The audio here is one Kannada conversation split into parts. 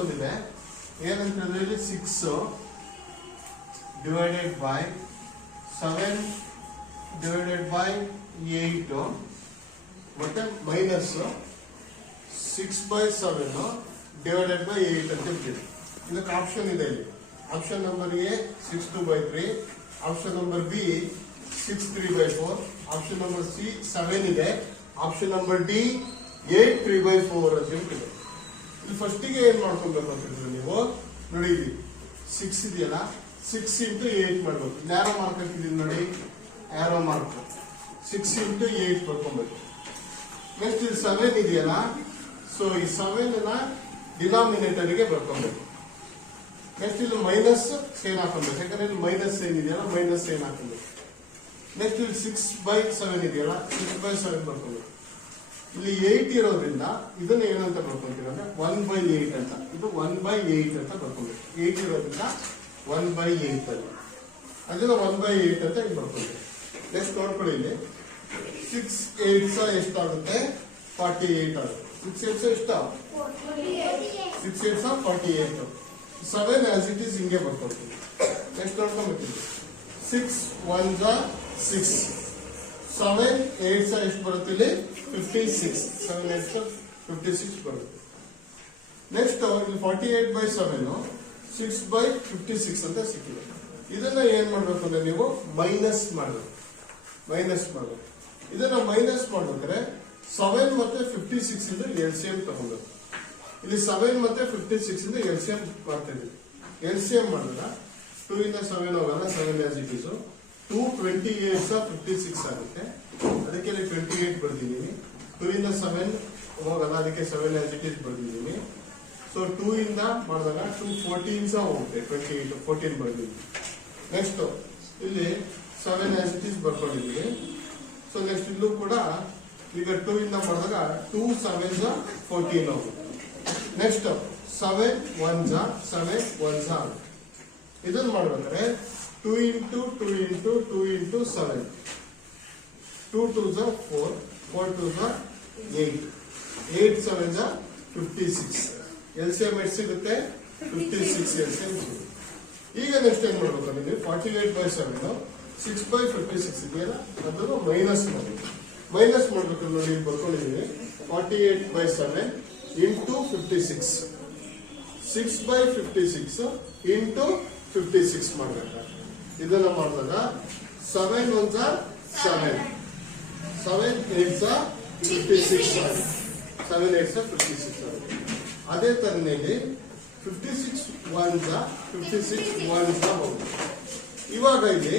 ಬಂದಿದೆ ಏನಂತ ಹೇಳಿದ್ರೆ 6 divided by 7 divided by 8 ಮತ್ತೆ ಮೈನಸ್ 6 by 7 divided by 8 ಅಂತ ಬಿಟ್ಟಿದೆ. ಇದಕ್ಕೆ ಆಪ್ಷನ್ ಇದೆ ಇಲ್ಲಿ. Option number A 6/2/3, option number B 6/3/4, option number C 7 ಇದೆ, ಆಪ್ಷನ್ ನಂಬರ್ ಡಿ 8/3/4 ಅಂತ ಹೇಳ್ತಿದೆ. ಇಲ್ಲಿ ಫಸ್ಟಿಗೆ ಏನ್ ಮಾಡ್ಕೊಬೇಕು ಅಂತಂದ್ರೆ ನೀವು ನೋಡಿ, ಇಲ್ಲಿ 6 ಇದೆಯಲ್ಲ, 6 into 8 ಮಾಡ್ಬೇಕು. ನ್ಯಾರೋ ಮಾರ್ಕ್ ಹಾಕಿದೀನಿ ನೋಡಿ, ಆರೋ ಮಾರ್ಕ್ 6 into 8 ಬರ್ಕೊಬೇಕು. ನೆಕ್ಸ್ಟ್ ಇಲ್ಲಿ 7 ಇದೆಯಲ್ಲ, ಸೊ ಈ 7 ಡಿನಾಮಿನೇಟರ್ಗೆ ಬರ್ಕೊಬೇಕು. ನೆಕ್ಸ್ಟ್ ಇಲ್ಲಿ ಮೈನಸ್ ಸೈನ್ ಹಾಕೊಬೇಕು, ಯಾಕಂದ್ರೆ ಇಲ್ಲಿ ಮೈನಸ್ ಸೈನ್ ಇದೆಯಲ್ಲ, ಮೈನಸ್ ಸೈನ್ ಹಾಕೊಬೇಕು. ನೆಕ್ಸ್ಟ್ ಇಲ್ಲಿ 6/7 ಇದೆಯಲ್ಲ, 6/7 ಬರ್ಕೊಬೇಕು. ಇಲ್ಲಿ 8 ಇರೋದ್ರಿಂದ ಇದನ್ನ ಏನಂತ ಬರ್ಕೊಂತೀರ ಅಂದ್ರೆ 1/8 ಅಂತ, ಇದು 1/8 ಅಂತ ಬರ್ಕೊಬೇಕು. 8 ಇರೋದ್ರಿಂದ 1/8 ಅಲ್ಲ, ಅದನ್ನ 1/8 ಅಂತ ಇಲ್ಲಿ ಬರ್ಕೊಬೇಕು. ನೆಕ್ಸ್ಟ್ ನೋಡ್ಕೊಳ್ಳಿ, ಇಲ್ಲಿ 6 8 ಎಷ್ಟಾಗುತ್ತೆ? 48 ಆಗುತ್ತೆ. 6 8 ಎಷ್ಟು? 6 8 48. 7 ಆಸ್ ಇಟ್ ಈಸ್ ಹಿಂಗೆ ಬರ್ಕೊಳ್ತೀವಿ. ನೆಕ್ಸ್ಟ್ ನೋಡ್ಕೊಂಡ್ಬಿಟ್ಟಿದ್ವಿ, 6 1 6, 7 8 ಎಷ್ಟು ಬರುತ್ತೆ? ಇಲ್ಲಿ 56. 7 8 56 ಬರುತ್ತೆ. ನೆಕ್ಸ್ಟ್ ಇಲ್ಲಿ 48/7 6/56 ಅಂತ ಸಿಕ್ಕಿದೆ. ಇದನ್ನ ಏನ್ ಮಾಡ್ಬೇಕು ಅಂದ್ರೆ ನೀವು ಮೈನಸ್ ಮಾಡಬೇಕು. ಇದನ್ನ ಮೈನಸ್ ಮಾಡ್ಬೇಕಾದ್ರೆ 7 ಮತ್ತೆ 56 ಇಂದ LCM ತಗೊಂಡ್ಬೇಕು. ಇಲ್ಲಿ 7 ಮತ್ತೆ 56 ಇಂದ LCM ಮಾಡ್ತಾ ಇದೀವಿ. LCM ಮಾಡಿದ್ರೆ 2 ಇಂದ 7 ಹೋಗಲ್ಲ, 7 as it is. 2 28 56 ಆಗುತ್ತೆ, ಅದಕ್ಕೆ ಇಲ್ಲಿ 28 ಬರ್ದಿದ್ದೀನಿ. 2 ಇಂದ 7 ಹೋಗಲ್ಲ, ಅದಕ್ಕೆ 7 as it is ಬರ್ದಿದ್ದೀನಿ. ಸೊ 2 ಇಂದ ಮಾಡಿದಾಗ 2 14 ಹೋಗುತ್ತೆ, 28 14 ಬರ್ದಿದ್ದೀನಿ. ನೆಕ್ಸ್ಟ್ ಇಲ್ಲಿ 7 as it is ಬರ್ಕೊಂಡಿದ್ದೀವಿ. ಸೊ ನೆಕ್ಸ್ಟ್ ಇಲ್ಲೂ ಕೂಡ ಈಗ 2 ಇಂದ ಮಾಡಿದಾಗ 2 7 14 ಹೋಗುತ್ತೆ. ನೆಕ್ಸ್ಟ್ 7 1 7 1 ಇದನ್ನ ಮಾಡ್ಬೇಕಾದ್ರೆ 2 into 2 into 2 into 7, 2 2 4, 4 2 8, 8 7 56. LCM ಎಷ್ಟು ಸಿಗುತ್ತೆ? 56 LCM ಸಿಗುತ್ತೆ. ಈಗ ನೆಕ್ಸ್ಟ್ ಏನ್ ಮಾಡ್ಬೇಕಂದ್ರೆ ನೀವು 48/7 6/56 ಇದೆಯಲ್ಲ, ಅದನ್ನು ಮೈನಸ್ ಮಾಡಬೇಕು. ಮೈನಸ್ ಮಾಡ್ಬೇಕು ನೋಡಿ, ಬರ್ಕೊಂಡಿದ್ದೀವಿ 48/7 into 56, 6/56 into 56 ಮಾಡ್ಬೇಕು. ಇದನ್ನ ಮಾಡಿದಾಗ 7 1 7, 7 8 56, 7 8 56 ಆಗುತ್ತೆ. ಅದೇ ತರನೇಲಿ 56 1 56 1 ಹೋಗುತ್ತೆ. ಇವಾಗ ಇಲ್ಲಿ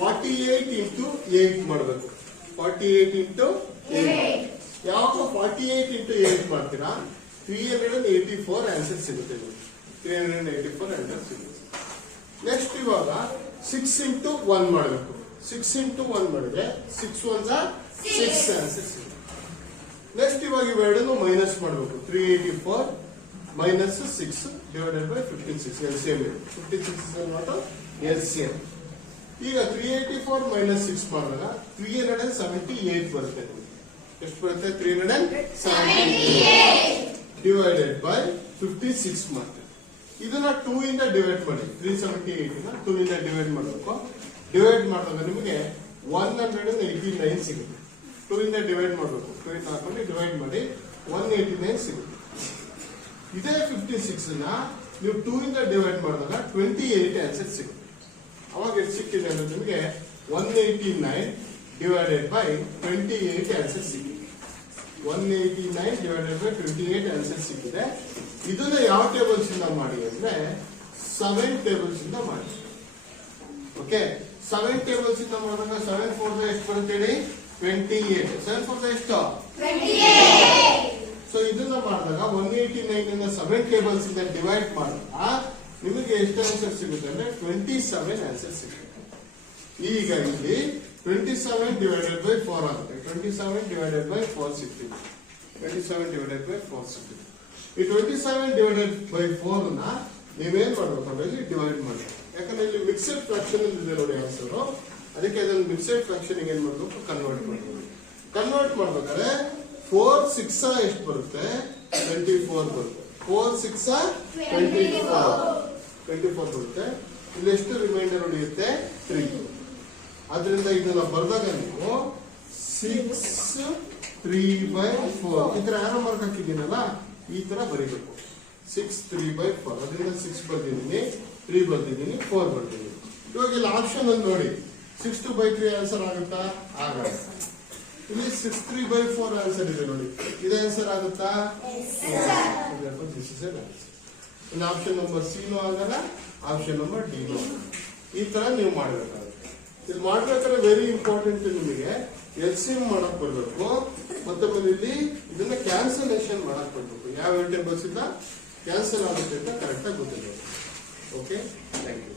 48 into 8 ಮಾಡಬೇಕು. 48 into 8 ಯಾವಾಗ 48 into 8 ಮಾಡ್ತೀರಾ 384 ಆನ್ಸರ್ ಸಿಗುತ್ತೆ. 384 ಆನ್ಸರ್ ಸಿಗುತ್ತೆ. ನೆಕ್ಸ್ಟ್ ಇವಾಗ 6 into 1 ಮಾಡಬೇಕು. 6 into 1 ಮಾಡಿದ್ರೆ 6 1 6 ಆನ್ಸರ್ ಸಿಗುತ್ತೆ. ನೆಕ್ಸ್ಟ್ ಇವಾಗ ಇವೆರಡನ್ನು ಮೈನಸ್ ಮಾಡಬೇಕು. 384 minus 6 divided by 56 LCM. 56 is not LCM. ಈಗ 384 minus 6 ಮಾಡಿದಾಗ 378 ಬರುತ್ತೆ. ಎಷ್ಟು ಬರುತ್ತೆ? 378 divided by 56 ಮಾಡ್ತಾರೆ. ಇದನ್ನ 2 ಇಂದ ಡಿವೈಡ್ ಮಾಡಿ. 378 ನ 2 ಇಂದ ಡಿವೈಡ್ ಮಾಡಬೇಕು. ಡಿವೈಡ್ ಮಾಡಿದಾಗ ನಿಮಗೆ 189 ಸಿಗುತ್ತೆ. 2 ಇಂದ ಡಿವೈಡ್ ಮಾಡಬೇಕು. 2 ಇಂದ ಹಾಕೊಂಡು ಡಿವೈಡ್ ಮಾಡಿ 189 ಸಿಗುತ್ತೆ. ಇದೇ 56 ನ ನೀವು 2 ಇಂದ ಡಿವೈಡ್ ಮಾಡಿದಾಗ 28 ಆನ್ಸರ್ ಸಿಗುತ್ತೆ. ಅವಾಗ ಎಷ್ಟು ಸಿಕ್ಕಿದೆ ಅಂದ್ರೆ ನಿಮಗೆ 189 ಡಿವೈಡೆಡ್ ಬೈ 28 ಆನ್ಸರ್ ಸಿಕ್ಕಿದೆ. 189 ಡಿವೈಡೆಡ್ ಬೈ 28 ಆನ್ಸರ್ ಸಿಕ್ಕಿದೆ. ಇದನ್ನ ಯಾವ ಟೇಬಲ್ಸ್ ಇಂದ ಮಾಡಿ ಅಂದ್ರೆ 7 ಟೇಬಲ್ಸ್ ಇಂದ ಮಾಡಿ. ಓಕೆ, 7 ಟೇಬಲ್ಸ್ ಇಂದ ಮಾಡಿದಾಗ 7 4 ಎಷ್ಟು ಬರುತ್ತೆ ಹೇಳಿ? 28. 7 4 ಎಷ್ಟು? 28. ಸೊ ಇದನ್ನ ಮಾಡಿದಾಗ 189 ಇಂದ 7 ಟೇಬಲ್ಸ್ ಇಂದ ಡಿವೈಡ್ ಮಾಡಿದಾಗ ನಿಮಗೆ ಎಷ್ಟು ಆನ್ಸರ್ ಸಿಗುತ್ತೆ ಅಂದ್ರೆ 27 ಆನ್ಸರ್ ಸಿಗುತ್ತೆ. ಈಗ ಇಲ್ಲಿ 27 ಡಿವೈಡೆಡ್ ಬೈ 4 ಆಗುತ್ತೆ. 27 ಡಿವೈಡೆಡ್ ಬೈ 4 ಸಿಗ್ತಿದೆ. 27 divided by 4 ಸಿಗ್ತಿದೆ. ಈ 27 ಡಿವೈಡೆಡ್ ಬೈ 4 ನ ನೀವೇನ್ ಮಾಡ್ಬೇಕು ಅಂದ್ರೆ ಡಿವೈಡ್ ಮಾಡಿ. ಯಾಕಂದ್ರೆ ಇಲ್ಲಿ ಮಿಕ್ಸೆಡ್ ಫ್ರಾಕ್ಷನ್ ಇದೆ ನೋಡಿ ಆನ್ಸರ್. ಅದಕ್ಕೆ ಅದನ್ನು ಮಿಕ್ಸೆಡ್ ಫ್ರಾಕ್ಷನ್ ಏನ್ ಮಾಡ್ಬೇಕು? ಕನ್ವರ್ಟ್ ಮಾಡಬೇಕು. ಕನ್ವರ್ಟ್ ಮಾಡ್ಬೇಕಾದ್ರೆ 4 6 ಎಷ್ಟು ಬರುತ್ತೆ? 24 ಬರುತ್ತೆ. 4 6 24 ಬರುತ್ತೆ. ಇಲ್ಲಿ ಎಷ್ಟು ರಿಮೈಂಡರ್ ಉಳಿಯುತ್ತೆ? 3. ಅದರಿಂದ ಇದನ್ನ ಬರೆದಾಗ ನೀವು 6 3/4 ಈ ತರ ಆರೋ ಮಾರ್ಕ್ ಹಾಕಿದ್ದೀನಲ್ಲ, ಈ ತರ ಬರೀಬೇಕು. 6 3/4. ಅದರಿಂದ 6 ಬರ್ದಿದ್ದೀನಿ, 3 ಬರ್ದಿದ್ದೀನಿ, 4 ಬರ್ದಿದ್ದೀನಿ. ಇವಾಗ ಇಲ್ಲಿ ಆಪ್ಷನ್ ಅಲ್ಲಿ ನೋಡಿ, 6 2/3 ಆನ್ಸರ್ ಆಗುತ್ತಾ? ಆಗಲ್ಲ. ಇಲ್ಲಿ 6 3/4 ಆನ್ಸರ್ ಇದೆ ನೋಡಿ, ಇದು ಆನ್ಸರ್ ಆಗುತ್ತಾ? ಇಲ್ಲಿ ಆಪ್ಷನ್ ನಂಬರ್ ಸಿ ನೂ ಆಗಲ್ಲ, ಆಪ್ಷನ್ ನಂಬರ್ ಡಿ ನೂ. ಈ ತರ ನೀವು ಮಾಡಬೇಕಾಗುತ್ತೆ. ಇದು ಮಾಡ್ಬೇಕಾದ್ರೆ ವೆರಿ ಇಂಪಾರ್ಟೆಂಟ್, ನಿಮಗೆ LCM ಮಾಡಕ್ ಬರ್ಬೇಕು, ಮತ್ತೆ ಇಲ್ಲಿ ಇದನ್ನ ಕ್ಯಾನ್ಸಲೇಷನ್ ಮಾಡಕ್ ಬರ್ಬೇಕು. ಯಾವ ವೇರಿಯೇಬಲ್ಸ್ ಇಂದ ಕ್ಯಾನ್ಸಲ್ ಆಗುತ್ತೆ ಅಂತ ಕರೆಕ್ಟ್ ಆಗಿ ಗೊತ್ತಿದೆ. Okay, thank you.